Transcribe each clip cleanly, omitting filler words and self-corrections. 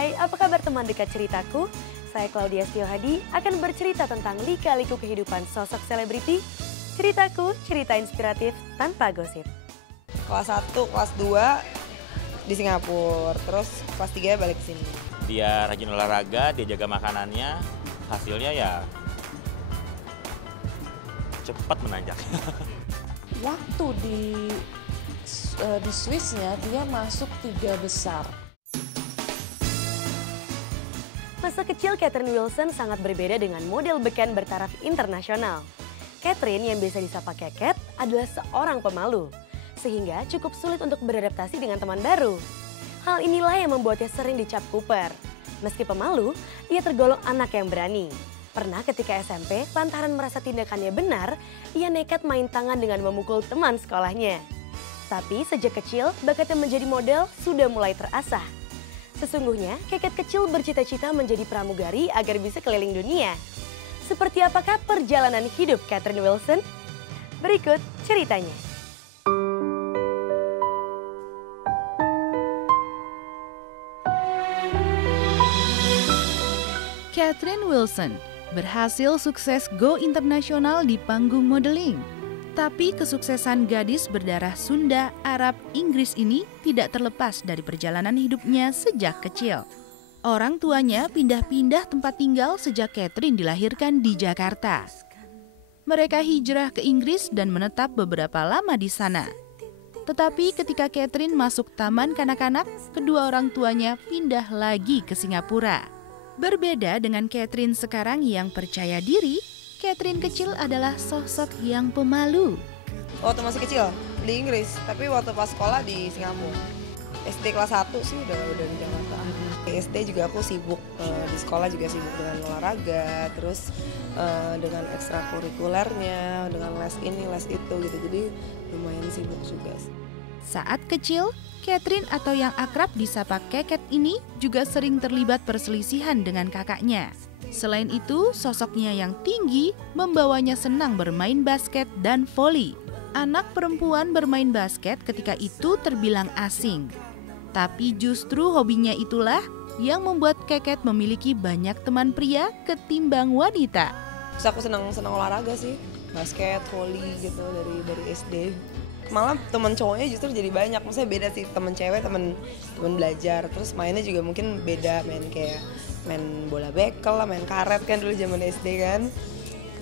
Hai, apa kabar teman dekat ceritaku? Saya Claudia Setiohadi akan bercerita tentang lika-liku kehidupan sosok selebriti. Ceritaku, cerita inspiratif tanpa gosip. Kelas 1, kelas 2 di Singapura, terus kelas 3 balik ke sini. Dia rajin olahraga, dia jaga makanannya, hasilnya ya cepat menanjak. Waktu di Swissnya dia masuk 3 besar. Masa kecil Catherine Wilson sangat berbeda dengan model beken bertaraf internasional. Catherine yang biasa disapa Keket adalah seorang pemalu, sehingga cukup sulit untuk beradaptasi dengan teman baru. Hal inilah yang membuatnya sering dicap kuper. Meski pemalu, ia tergolong anak yang berani. Pernah ketika SMP, lantaran merasa tindakannya benar, ia nekat main tangan dengan memukul teman sekolahnya. Tapi sejak kecil, bakatnya menjadi model sudah mulai terasah. Sesungguhnya, Keket kecil bercita-cita menjadi pramugari agar bisa keliling dunia. Seperti apakah perjalanan hidup Catherine Wilson? Berikut ceritanya. Catherine Wilson berhasil sukses go internasional di panggung modeling. Tapi kesuksesan gadis berdarah Sunda, Arab, Inggris ini tidak terlepas dari perjalanan hidupnya sejak kecil. Orang tuanya pindah-pindah tempat tinggal sejak Catherine dilahirkan di Jakarta. Mereka hijrah ke Inggris dan menetap beberapa lama di sana. Tetapi ketika Catherine masuk taman kanak-kanak, kedua orang tuanya pindah lagi ke Singapura. Berbeda dengan Catherine sekarang yang percaya diri, Catherine kecil adalah sosok yang pemalu. Waktu masih kecil di Inggris, tapi waktu pas sekolah di Singapura. SD kelas 1 sih udah di Jakarta. SD juga aku sibuk, di sekolah juga sibuk dengan olahraga, terus dengan ekstrakurikulernya, dengan les ini, les itu gitu. Jadi lumayan sibuk juga sih. Saat kecil, Catherine atau yang akrab disapa Keket ini juga sering terlibat perselisihan dengan kakaknya. Selain itu, sosoknya yang tinggi membawanya senang bermain basket dan voli. Anak perempuan bermain basket ketika itu terbilang asing. Tapi justru hobinya itulah yang membuat Keket memiliki banyak teman pria ketimbang wanita. Terus aku senang olahraga sih, basket, voli gitu dari SD. Malah teman cowoknya justru jadi banyak, maksudnya beda sih, teman cewek, teman belajar, terus mainnya juga mungkin beda, main bola bekel lah, main karet kan dulu zaman SD kan.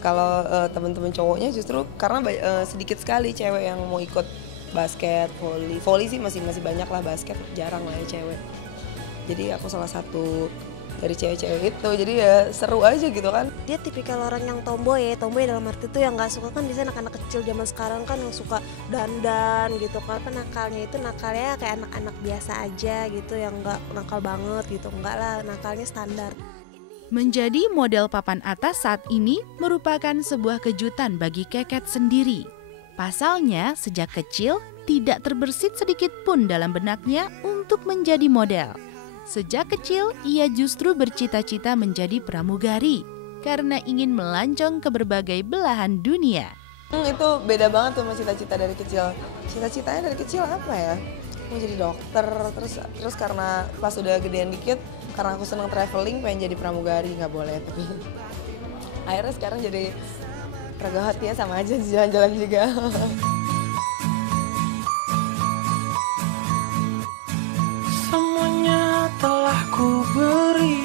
Kalau teman-teman cowoknya justru karena sedikit sekali cewek yang mau ikut basket, voli sih masih banyak lah, basket jarang lah ya cewek. Jadi aku salah satu dari cewek-cewek itu, jadi ya seru aja gitu kan. Dia tipikal orang yang tomboy dalam arti itu yang nggak suka kan biasanya anak-anak kecil zaman sekarang kan yang suka dandan gitu kan. Nakalnya itu nakalnya kayak anak-anak biasa aja gitu, yang nggak nakal banget gitu, enggak lah, nakalnya standar. Menjadi model papan atas saat ini merupakan sebuah kejutan bagi Keket sendiri. Pasalnya sejak kecil tidak terbersit sedikit pun dalam benaknya untuk menjadi model. Sejak kecil, ia justru bercita-cita menjadi pramugari karena ingin melancong ke berbagai belahan dunia. Itu beda banget tuh sama cita-cita dari kecil. Cita-citanya dari kecil apa ya? Mau jadi dokter, terus karena pas udah gedean dikit, karena aku seneng traveling, pengen jadi pramugari, nggak boleh. Tapi akhirnya sekarang jadi raga hati ya, sama aja jalan-jalan juga. Telah ku beri.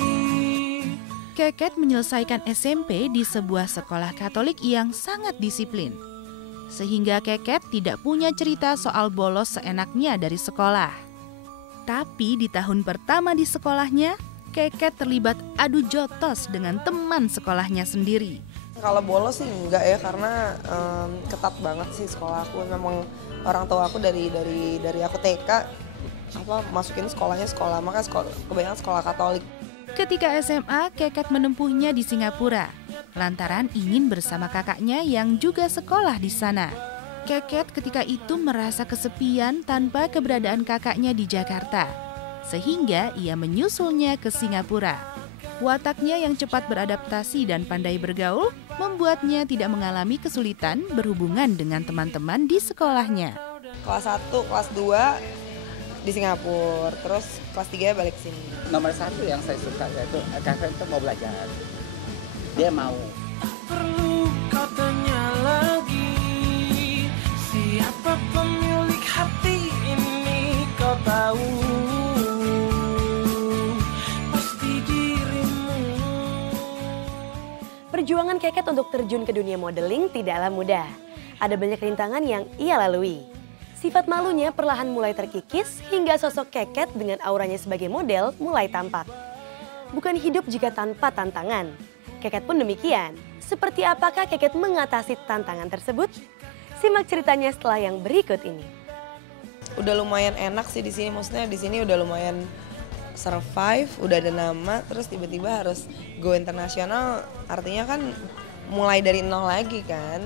Keket menyelesaikan SMP di sebuah sekolah Katolik yang sangat disiplin. Sehingga Keket tidak punya cerita soal bolos seenaknya dari sekolah. Tapi di tahun pertama di sekolahnya, Keket terlibat adu jotos dengan teman sekolahnya sendiri. Kalau bolos sih enggak ya, karena ketat banget sih sekolah aku. Memang orang tua aku dari aku TK masukin sekolahnya sekolah, makanya kebanyakan sekolah Katolik. Ketika SMA, Keket menempuhnya di Singapura, lantaran ingin bersama kakaknya yang juga sekolah di sana. Keket ketika itu merasa kesepian tanpa keberadaan kakaknya di Jakarta, sehingga ia menyusulnya ke Singapura. Wataknya yang cepat beradaptasi dan pandai bergaul membuatnya tidak mengalami kesulitan berhubungan dengan teman-teman di sekolahnya. Kelas 1, kelas 2 di Singapura, terus kelas 3 balik sini. Nomor satu yang saya suka yaitu Catherine itu mau belajar. Dia mau. Perlu kau tanya lagi, siapa pemilik hati ini kau tahu, pasti dirimu. Perjuangan Keket untuk terjun ke dunia modeling tidaklah mudah. Ada banyak rintangan yang ia lalui. Sifat malunya perlahan mulai terkikis hingga sosok Keket dengan auranya sebagai model mulai tampak. Bukan hidup jika tanpa tantangan. Keket pun demikian. Seperti apakah Keket mengatasi tantangan tersebut? Simak ceritanya setelah yang berikut ini. Udah lumayan enak sih di sini, maksudnya di sini udah lumayan survive, udah ada nama, terus tiba-tiba harus go internasional, artinya kan mulai dari nol lagi kan.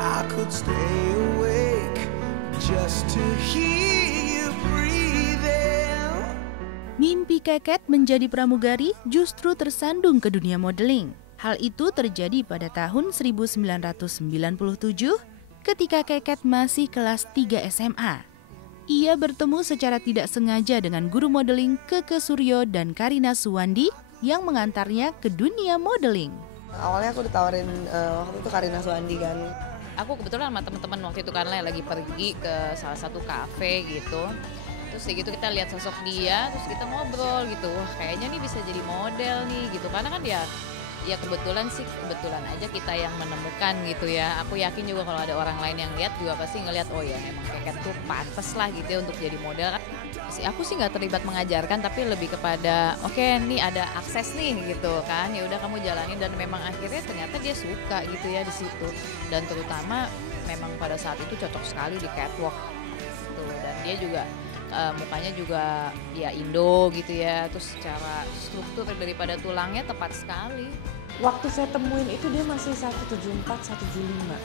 I could stay awake just to hear you breathing. Mimpi Keket menjadi pramugari justru tersandung ke dunia modeling. Hal itu terjadi pada tahun 1997 ketika Keket masih kelas 3 SMA. Ia bertemu secara tidak sengaja dengan guru modeling Keke Suryo dan Karina Suwandi yang mengantarnya ke dunia modeling. Awalnya aku ditawarin waktu itu Karina Suwandi kan. Aku kebetulan sama teman-teman waktu itu kan lagi pergi ke salah satu kafe gitu. Terus ya gitu kita lihat sosok dia, terus kita ngobrol gitu. Wah, kayaknya nih bisa jadi model nih gitu. Karena kan ya kebetulan aja kita yang menemukan gitu ya. Aku yakin juga kalau ada orang lain yang lihat juga pasti ngelihat oh ya emang Keket tuh pantes lah gitu ya untuk jadi model kan. Aku sih nggak terlibat mengajarkan tapi lebih kepada oke, nih ada akses nih gitu kan, ya udah kamu jalanin, dan memang akhirnya ternyata dia suka gitu ya di situ, dan terutama memang pada saat itu cocok sekali di catwalk gitu. Dan dia juga mukanya juga ya Indo gitu ya, terus secara struktur daripada tulangnya tepat sekali. Waktu saya temuin itu dia masih 174, 175.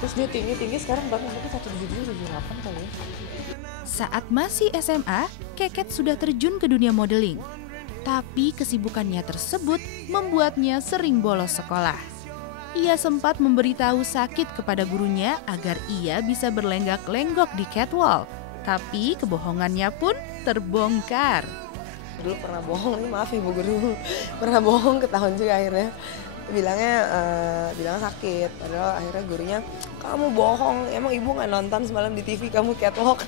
Terus dia tinggi-tinggi, sekarang berapa? Mungkin 177, 178 kali ya. Saat masih SMA, Keket sudah terjun ke dunia modeling. Tapi kesibukannya tersebut membuatnya sering bolos sekolah. Ia sempat memberitahu sakit kepada gurunya agar ia bisa berlenggak-lenggok di catwalk. Tapi kebohongannya pun terbongkar. Dulu pernah bohong, maaf ibu guru, pernah bohong, ketahuan juga akhirnya. Bilangnya sakit, padahal akhirnya gurunya, kamu bohong, emang ibu nggak nonton semalam di TV kamu catwalk.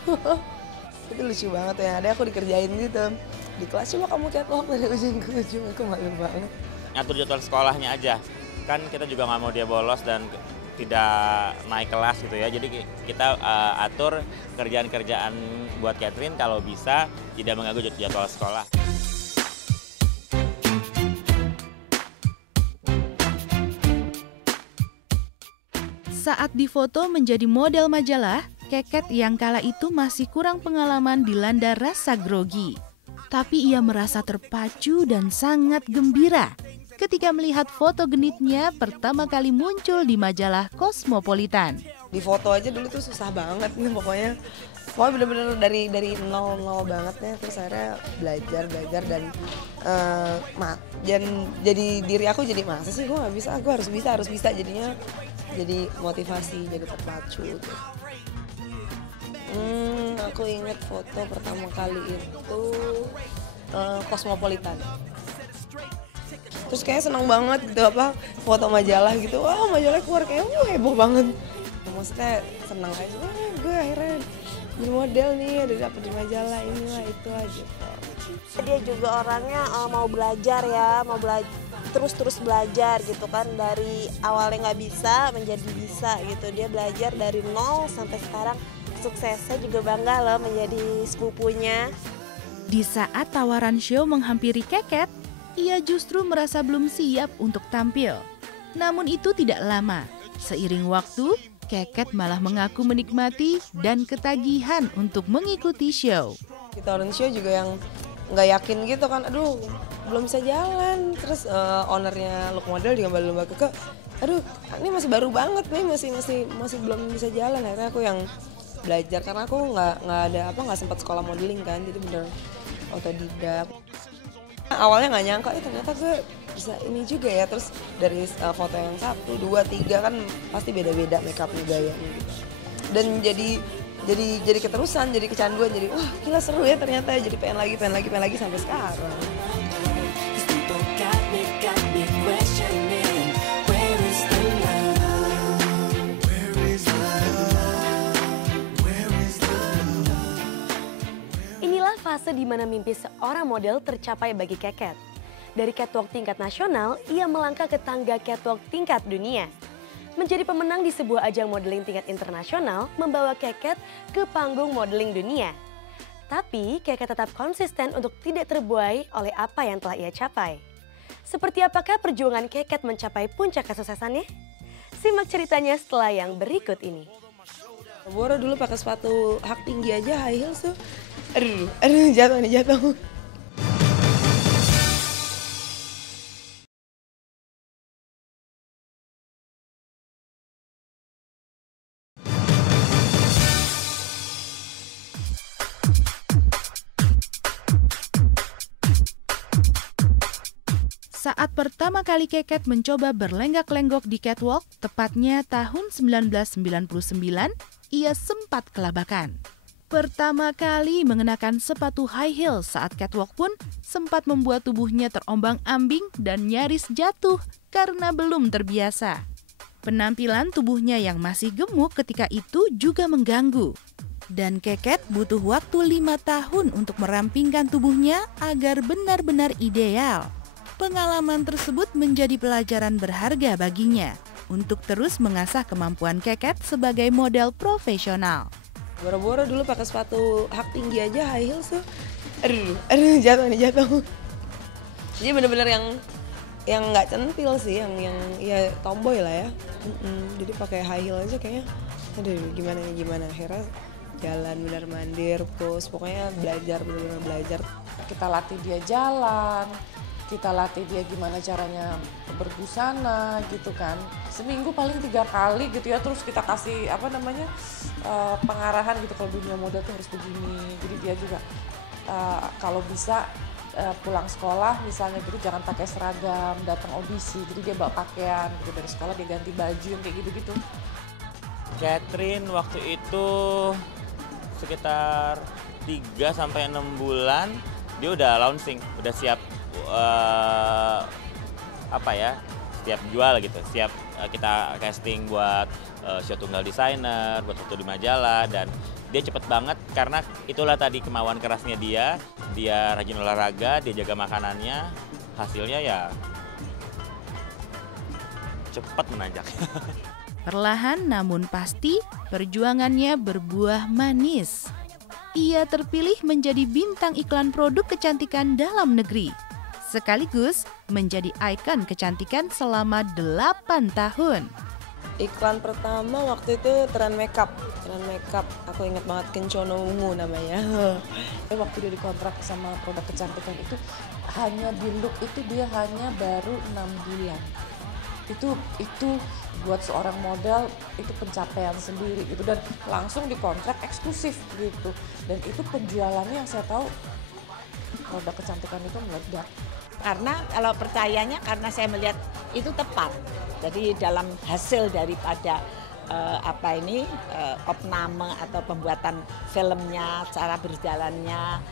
Itu lucu banget ya, ada aku dikerjain gitu di kelas, coba kamu catwalk dari ujung ke ujung, aku malu banget. Ngatur jadwal sekolahnya aja, kan kita juga nggak mau dia bolos dan tidak naik kelas gitu ya, jadi kita atur kerjaan-kerjaan buat Catherine kalau bisa tidak mengganggu jadwal sekolah. Saat difoto menjadi model majalah, Keket yang kala itu masih kurang pengalaman dilanda rasa grogi. Tapi ia merasa terpacu dan sangat gembira ketika melihat foto genitnya pertama kali muncul di majalah Cosmopolitan. Di foto aja dulu tuh susah banget nih pokoknya bener-bener dari nol banget ya, terus akhirnya belajar dan jadi diri aku jadi masa sih gue nggak bisa, aku harus bisa jadinya jadi motivasi, jadi terpacu gitu. Aku inget foto pertama kali itu Cosmopolitan. Terus kayak senang banget gitu foto majalah gitu, wah majalah keluar kayak heboh banget. Maksudnya senang aja, gue akhirnya jadi model nih, ada dapet di majalah inilah itu aja gitu. Dia juga orangnya mau belajar ya, terus belajar gitu kan, dari awalnya nggak bisa menjadi bisa gitu. Dia belajar dari nol sampai sekarang sukses. Saya juga bangga loh menjadi sepupunya. Di saat tawaran show menghampiri Keket, ia justru merasa belum siap untuk tampil. Namun itu tidak lama. Seiring waktu, Keket malah mengaku menikmati dan ketagihan untuk mengikuti show. Ditawarin show juga yang nggak yakin gitu kan, aduh belum bisa jalan. Terus ownernya Look Model juga Mbak Keke, aduh ini masih baru banget nih, masih belum bisa jalan. Akhirnya aku yang belajar karena aku nggak sempat sekolah modeling kan, jadi bener otodidak. Awalnya nggak nyangka, ternyata gue bisa ini juga ya. Terus dari foto yang 1, 2, 3 kan pasti beda-beda makeupnya, gayanya gitu. Dan jadi keterusan, jadi kecanduan, jadi wah gila seru ya ternyata, jadi pengen lagi sampai sekarang. Inilah fase di mana mimpi seorang model tercapai bagi Keket. Dari catwalk tingkat nasional, ia melangkah ke tangga catwalk tingkat dunia. Menjadi pemenang di sebuah ajang modeling tingkat internasional membawa Keket ke panggung modeling dunia. Tapi Keket tetap konsisten untuk tidak terbuai oleh apa yang telah ia capai. Seperti apakah perjuangan Keket mencapai puncak kesuksesannya? Simak ceritanya setelah yang berikut ini. Boro dulu pakai sepatu hak tinggi aja, high heels tuh. Aduh jatuh. Saat pertama kali Keket mencoba berlenggak-lenggok di catwalk, tepatnya tahun 1999, ia sempat kelabakan. Pertama kali mengenakan sepatu high heel saat catwalk pun sempat membuat tubuhnya terombang-ambing dan nyaris jatuh karena belum terbiasa. Penampilan tubuhnya yang masih gemuk ketika itu juga mengganggu. Dan Keket butuh waktu 5 tahun untuk merampingkan tubuhnya agar benar-benar ideal. Pengalaman tersebut menjadi pelajaran berharga baginya untuk terus mengasah kemampuan Keket sebagai model profesional. Boro-boro dulu pakai sepatu hak tinggi aja, high heels tuh. Aduh jatuh. Jadi bener-bener yang nggak centil sih, yang ya tomboy lah ya. Jadi pakai high heel aja kayaknya, aduh gimana. Akhirnya jalan benar mandir, terus pokoknya bener-bener belajar. Kita latih dia jalan, kita latih dia gimana caranya berbusana gitu kan. Seminggu paling 3 kali gitu ya, terus kita kasih pengarahan gitu, kalau dunia model tuh harus begini. Jadi dia juga kalau bisa pulang sekolah misalnya gitu jangan pakai seragam, datang audisi. Jadi dia bawa pakaian gitu, dari sekolah dia ganti baju yang kayak gitu-gitu. Catherine waktu itu sekitar 3-6 bulan dia udah launching, udah siap siap jual gitu, siap kita casting buat show tunggal desainer, buat foto di majalah, dan dia cepet banget karena itulah tadi kemauan kerasnya dia rajin olahraga, dia jaga makanannya, hasilnya ya cepat menanjak. Perlahan namun pasti perjuangannya berbuah manis. Ia terpilih menjadi bintang iklan produk kecantikan dalam negeri, sekaligus menjadi ikon kecantikan selama 8 tahun. Iklan pertama waktu itu Tren Makeup, aku ingat banget, Kencono Ungu namanya. Waktu dia dikontrak sama produk kecantikan itu hanya di look itu dia hanya baru 6 bulan. Itu buat seorang model itu pencapaian sendiri gitu, dan langsung dikontrak eksklusif gitu. Dan itu penjualannya yang saya tahu produk kecantikan itu meledak. Karena kalau percayanya karena saya melihat itu tepat. Jadi dalam hasil daripada opname atau pembuatan filmnya, cara berjalannya,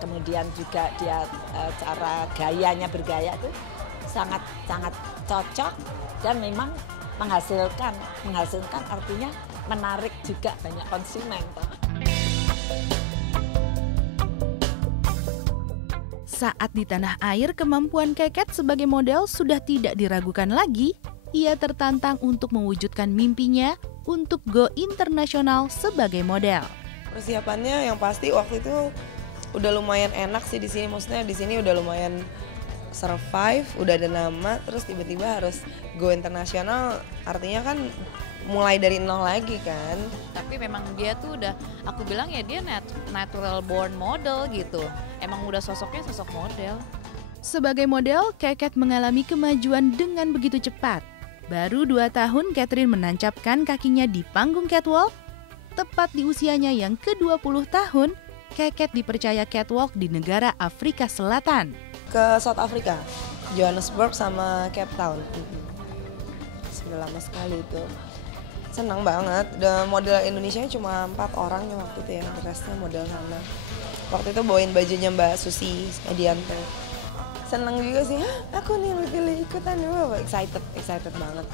kemudian juga dia cara gayanya bergaya itu sangat cocok dan memang menghasilkan artinya menarik juga banyak konsumen. Saat di tanah air, kemampuan Keket sebagai model sudah tidak diragukan lagi. Ia tertantang untuk mewujudkan mimpinya untuk go internasional sebagai model. Persiapannya yang pasti waktu itu udah lumayan enak sih di sini, maksudnya di sini udah lumayan survive, udah ada nama, terus tiba-tiba harus go internasional, artinya kan mulai dari nol lagi kan. Tapi memang dia tuh udah, aku bilang ya dia natural born model gitu. Emang udah sosoknya sosok model. Sebagai model, Keket mengalami kemajuan dengan begitu cepat. Baru 2 tahun Catherine menancapkan kakinya di panggung catwalk. tepat di usianya yang ke-20 tahun, Keket dipercaya catwalk di negara Afrika Selatan. Ke South Africa, Johannesburg sama Cape Town. Sudah lama sekali itu. Senang banget. Dan model Indonesia cuma 4 orang yang waktu itu ya, restnya model sana. Waktu itu bawain bajunya Mbak Susi Edianto. Senang juga sih, aku nih yang dipilih ikutan. Excited banget.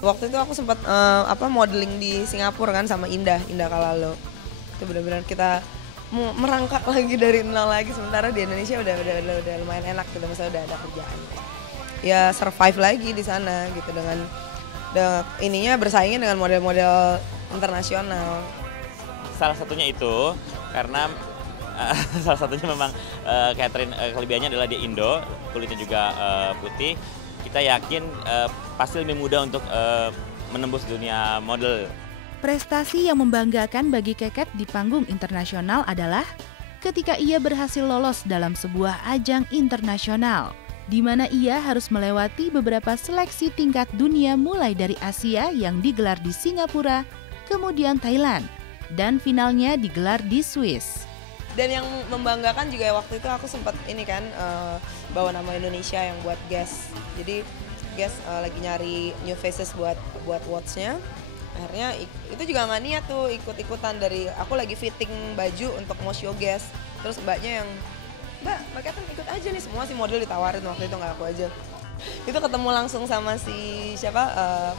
Waktu itu aku sempat modeling di Singapura kan sama Indah Kalalo. Itu benar-benar kita merangkak lagi dari nol lagi, sementara di Indonesia udah lumayan enak gitu, misalnya udah ada kerjaan. Ya survive lagi di sana gitu dengan ininya bersaingnya dengan model-model internasional. Salah satunya itu karena salah satunya memang Catherine kelebihannya adalah dia Indo, kulitnya juga putih. Kita yakin pasti lebih mudah untuk menembus dunia model. Prestasi yang membanggakan bagi Keket di panggung internasional adalah ketika ia berhasil lolos dalam sebuah ajang internasional, di mana ia harus melewati beberapa seleksi tingkat dunia mulai dari Asia yang digelar di Singapura, kemudian Thailand, dan finalnya digelar di Swiss. Dan yang membanggakan juga waktu itu aku sempat ini kan bawa nama Indonesia yang buat guest. Jadi guest lagi nyari new faces buat watch-nya. Akhirnya itu juga nggak niat tuh ikut-ikutan, dari aku lagi fitting baju untuk mau show guest. Terus mbaknya yang, Mbak Catherine ikut aja nih, semua si model ditawarin, waktu itu nggak aku aja. Itu ketemu langsung sama si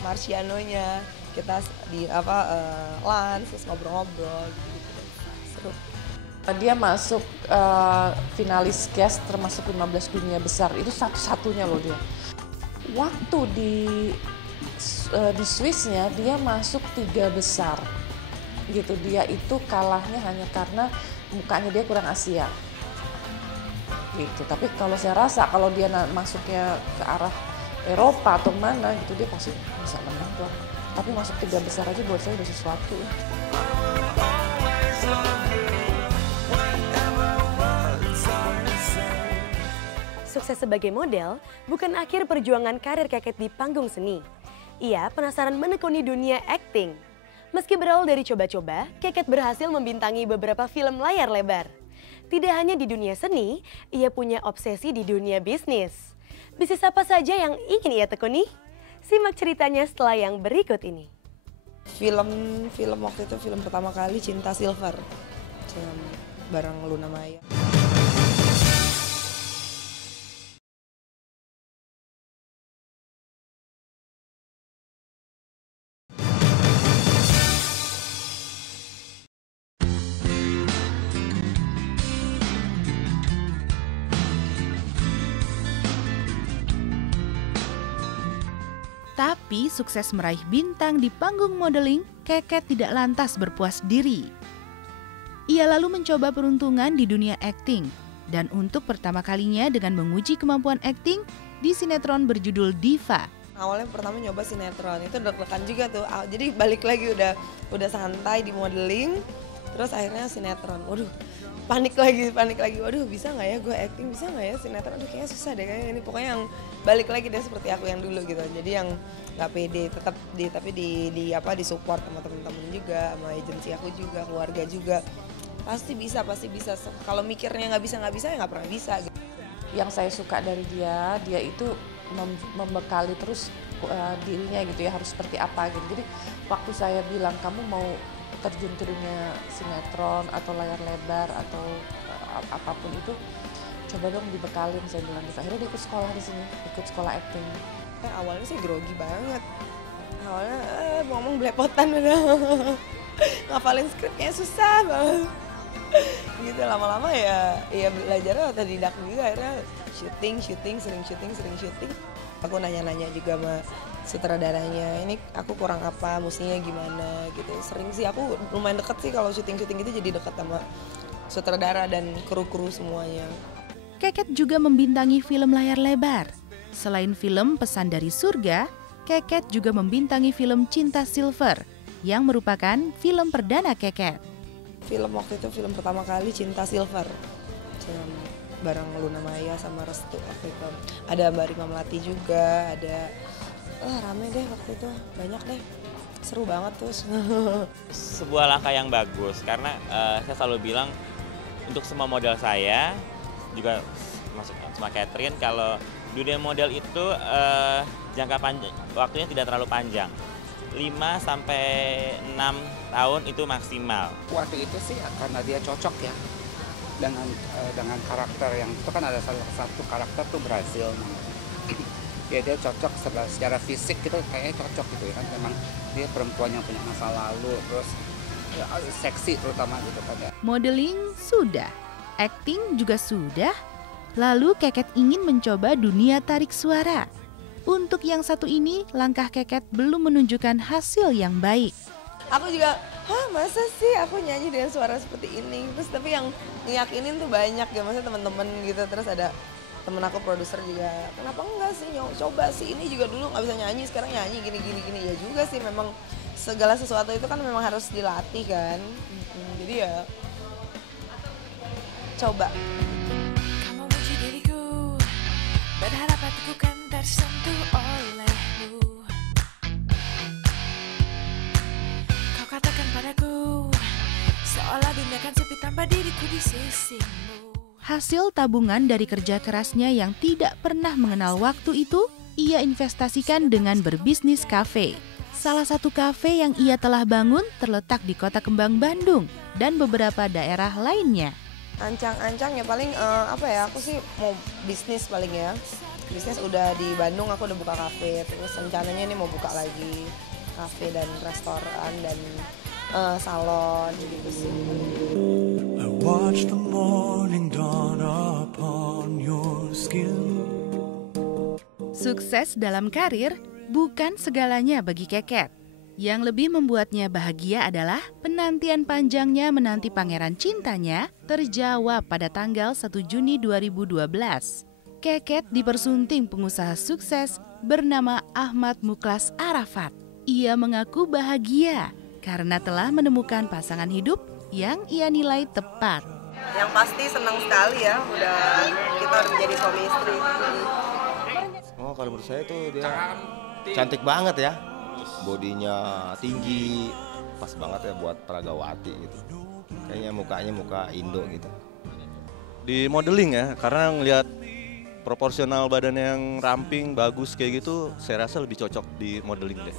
Marcianonya, kita di lunch terus ngobrol-ngobrol gitu. Seru. Dia masuk finalis guest termasuk 15 dunia besar, itu satu-satunya loh dia. Waktu di Swissnya dia masuk 3 besar gitu, dia itu kalahnya hanya karena mukanya dia kurang Asia gitu. Tapi kalau saya rasa kalau dia masuknya ke arah Eropa atau mana gitu, dia pasti bisa menang tuh. Tapi masuk 3 besar aja buat saya udah sesuatu. Sukses sebagai model bukan akhir perjuangan karir Keket di panggung seni. Ia penasaran menekuni dunia akting. Meski berawal dari coba-coba, Keket berhasil membintangi beberapa film layar lebar. Tidak hanya di dunia seni, ia punya obsesi di dunia bisnis. Bisnis apa saja yang ingin ia tekuni? Simak ceritanya setelah yang berikut ini. Film waktu itu film pertama kali Cinta Silver bareng Luna Maya. Tapi sukses meraih bintang di panggung modeling, Keket tidak lantas berpuas diri. Ia lalu mencoba peruntungan di dunia akting, dan untuk pertama kalinya dengan menguji kemampuan akting di sinetron berjudul Diva. Awalnya pertama nyoba sinetron, itu deg-degan juga tuh. Jadi balik lagi udah santai di modeling, terus akhirnya sinetron. Waduh, panik lagi. Waduh, bisa nggak ya gue acting, bisa nggak ya sinetron? Aduh, kayaknya susah deh kayaknya ini. Pokoknya yang balik lagi deh seperti aku yang dulu gitu. Jadi yang nggak pede, tapi di support sama temen-temen juga, sama agensi aku juga, keluarga juga. Pasti bisa. Kalau mikirnya nggak bisa ya nggak pernah bisa. Gitu. Yang saya suka dari dia itu membekali terus dirinya gitu ya, harus seperti apa gitu. Jadi waktu saya bilang kamu mau terjun ke dunia sinetron atau layar lebar atau apapun itu, coba dong dibekalin, saya bilang gitu. Akhirnya dia ikut sekolah di sini, ikut sekolah acting. Awalnya sih grogi banget. Awalnya ngomong belepotan udah. Ngapalin skrip kayaknya susah banget. Gitu lama-lama ya belajarnya otodidak juga, akhirnya sering syuting. Aku nanya-nanya juga sama sutradaranya, ini aku kurang apa, mestinya gimana gitu. Sering sih aku lumayan deket sih kalau syuting gitu, jadi dekat sama sutradara dan kru-kru semuanya. Keket juga membintangi film layar lebar. Selain film Pesan dari Surga, Keket juga membintangi film Cinta Silver yang merupakan film perdana Keket. Film waktu itu film pertama kali Cinta Silver bareng Luna Maya sama Restu waktu itu. Ada Mbak Rima Melati juga, ada rame deh waktu itu, banyak deh. seru banget tuh. Sebuah langkah yang bagus karena saya selalu bilang untuk semua model saya juga masuk sama Catherine, kalau dunia model itu jangka panjang waktunya tidak terlalu panjang. 5 sampai 6 tahun itu maksimal. Waktu itu sih karena dia cocok ya dengan karakter yang itu kan ada salah satu karakter tuh Brazil namanya. Ya dia cocok secara fisik gitu kayaknya cocok gitu ya kan, memang dia perempuan yang punya masa lalu terus ya, seksi terutama gitu kan ya. Modeling sudah, acting juga sudah. Lalu Keket ingin mencoba dunia tarik suara. Untuk yang satu ini, langkah Keket belum menunjukkan hasil yang baik. Aku juga, masa sih aku nyanyi dengan suara seperti ini? Terus tapi yang ngeyakinin tuh banyak ya, maksudnya teman-teman gitu. Terus ada temen aku produser juga, kenapa enggak sih coba sih, ini juga dulu nggak bisa nyanyi, sekarang nyanyi gini. Ya juga sih, memang segala sesuatu itu kan memang harus dilatih kan. Jadi ya coba. Kamu muji diriku, berharap hatiku kan tersentuh olehmu. Kau katakan padaku, seolah dunia kan sepi tanpa diriku di sisimu. Hasil tabungan dari kerja kerasnya yang tidak pernah mengenal waktu itu, ia investasikan dengan berbisnis kafe. Salah satu kafe yang ia telah bangun terletak di Kota Kembang, Bandung, dan beberapa daerah lainnya. Ancang-ancang ya paling aku sih mau bisnis paling ya. Bisnis udah di Bandung, aku udah buka kafe, terus rencananya ini mau buka lagi kafe dan restoran dan salon gitu sih. I watch the morning dawn upon your skin. Sukses dalam karir bukan segalanya bagi Keket. Yang lebih membuatnya bahagia adalah penantian panjangnya menanti pangeran cintanya terjawab pada tanggal 1 Juni 2012. Keket dipersunting pengusaha sukses bernama Ahmad Muklas Arafat. Ia mengaku bahagia karena telah menemukan pasangan hidup yang ia nilai tepat. Yang pasti senang sekali ya, kita udah menjadi suami istri. Oh, kalau menurut saya tuh dia cantik banget ya, bodinya tinggi, pas banget ya buat peragawati gitu. Kayaknya mukanya muka Indo gitu. Di modeling ya, karena ngelihat proporsional badan yang ramping, bagus kayak gitu, saya rasa lebih cocok di modeling deh.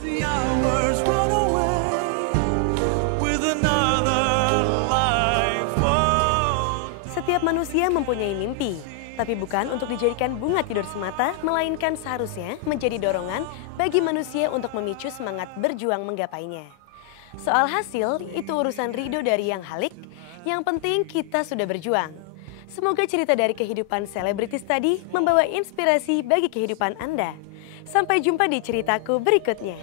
Setiap manusia mempunyai mimpi, tapi bukan untuk dijadikan bunga tidur semata, melainkan seharusnya menjadi dorongan bagi manusia untuk memicu semangat berjuang menggapainya. Soal hasil, itu urusan ridho dari Yang Halik, yang penting kita sudah berjuang. Semoga cerita dari kehidupan selebritis tadi membawa inspirasi bagi kehidupan Anda. Sampai jumpa di ceritaku berikutnya.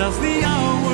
Does the hour